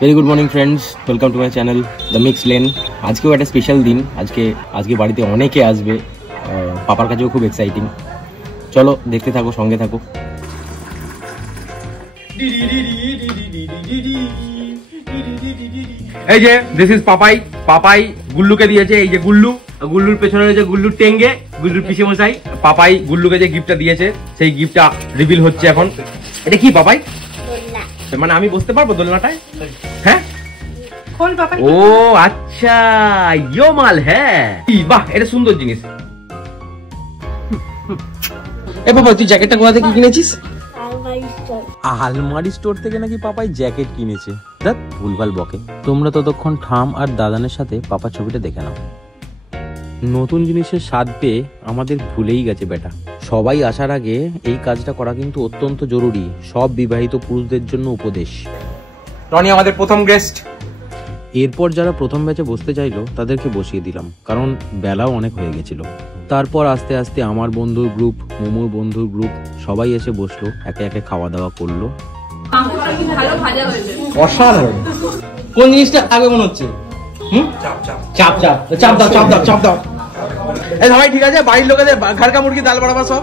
Very good morning friends, welcome to my channel the mix lane. আজকেও একটা special দিন। আজকে বাড়িতে অনেকে আসবে, পাপার কাছেও খুব এক্সাইটিং। চলো দেখতে থাকো, সঙ্গে থাকো। এই যে দিস ইজ পাপাই গুল্লুকে দিয়েছে। এই যে গুল্লুর পেছনে রয়েছে গুল্লুর টেঙ্গে, গুল্লুর পিসে মশাই। পাপাই গুল্লুকে যে গিফটটা দিয়েছে সেই গিফটটা রিভিল হচ্ছে এখন। এটা কি পাপাই? মানে আমি বসতে পারবো দোলনাটায়? হ্যাঁ, ও আচ্ছা, ইয়ো মাল। হ্যাঁ, বাহ, এটা সুন্দর জিনিস। এ বাবা, তুই জ্যাকেটটা কোথা থেকে কিনেছিস? আলমারি স্টোর থেকে নাকি পাপাই জ্যাকেট কিনেছে। দেখ, ভুলভাল বকে। তোমরা ততক্ষণ ঠাম আর দাদানের সাথে পাপা ছবিটা দেখে নাও। নতুন জিনিসের স্বাদ পেয়ে আমাদের ভুলেই গেছে বেটা। সবাই আসার আগে এই কাজটা করা কিন্তু অত্যন্ত জরুরি। সব বিবাহিত পুরুষদের জন্য উপদেশ। রনি আমাদের প্রথম গেস্ট। এরপর যারা প্রথম ব্যাচে বসতে চাইলো তাদেরকে বসিয়ে দিলাম, কারণ বেলাও অনেক হয়ে গেছিল। তারপর আস্তে আস্তে আমার বন্ধুর গ্রুপ, মোমোর বন্ধুর গ্রুপ সবাই এসে বসলো, একে একে খাওয়া দাওয়া করলো। অসাধারণ। কোন জিনিসটা আগে মনে হচ্ছে? চাপ দাও। এই সবাই ঠিক আছে? বাড়ির লোকেদের ঘরকা মুরগি ডাল বাড়াবা সব।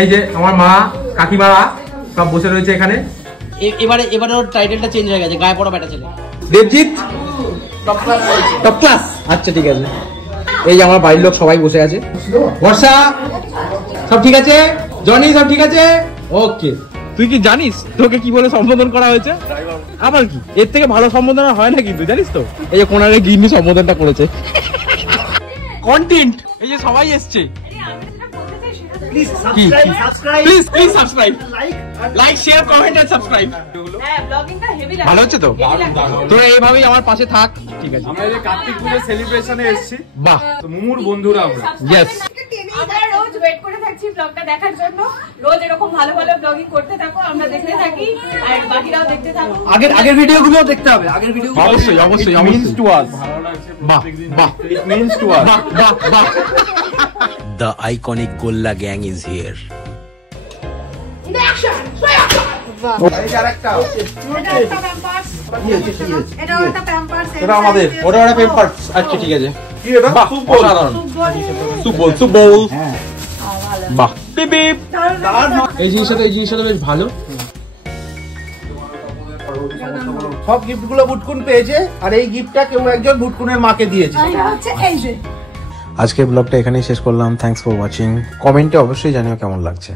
এই যে আমার মা কাকিমারা সব বসে রয়েছে এখানে। এবারে ওর টাইটেলটা চেঞ্জ হয়ে গেছে, গায়ে পড়া বেটা ছেলে। Debjit top class. আচ্ছা ঠিক আছে। এই যে আমার বাড়ির লোক সবাই বসে আছে। বর্ষা সব ঠিক আছে? জনি সব ঠিক আছে? ওকে। তুই কি জানিস তোকে কি বলে সম্বোধন করা হয়েছে? আবার কি, এর থেকে ভালো সম্বোধন হয় না কিন্তু, জানিস তো? এই যে কোনারে গিন্নি সম্বোধনটা করেছে। কন্টেন্ট, এই যে সবাই এসছে। Please subscribe, like share comment and subscribe. হ্যাঁ, ব্লগিংটা হেভি লাগে। ভালো হচ্ছে তো? তোরা এইভাবেই আমার পাশে থাক, ঠিক আছে? আমরা যে কার্তিক পুজোর সেলিব্রেশনে এসেছি, বাহ, তো মুমুর বন্ধুরা আমরা। ইয়েস, আমরা রোজ ওয়েট করে থাকছি ব্লগটা দেখার জন্য। রোজ এরকম ভালো ভালো ব্লগিং করতে থাকো, আমরা দেখতে থাকি আর বাকিরাও দেখতে থাকো। আগের ভিডিওগুলো দেখতে হবে। আগের ভিডিও অবশ্যই মিন্স টু আস। বাহ বাহ, ইট মিন্স টু আস। বাহ বাহ। The iconic Golla gang is here. এটা আমাদের ওটা পেপারস। আচ্ছা ঠিক আছে। কি এটা? বাহ, অসাধারণ। সুপ বল। বাহ, বিপ বিপ। এই জিনিসটা বেশ ভালো। সব গিফট গুলো বুটকুন পেয়েছে, আর এই গিফটটা কেউ একজন বুটকুনের মাকে দিয়েছে। আজকের ব্লগটা এখানেই শেষ করলাম। Thanks for watching. কমেন্টে অবশ্যই জানিও কেমন লাগছে।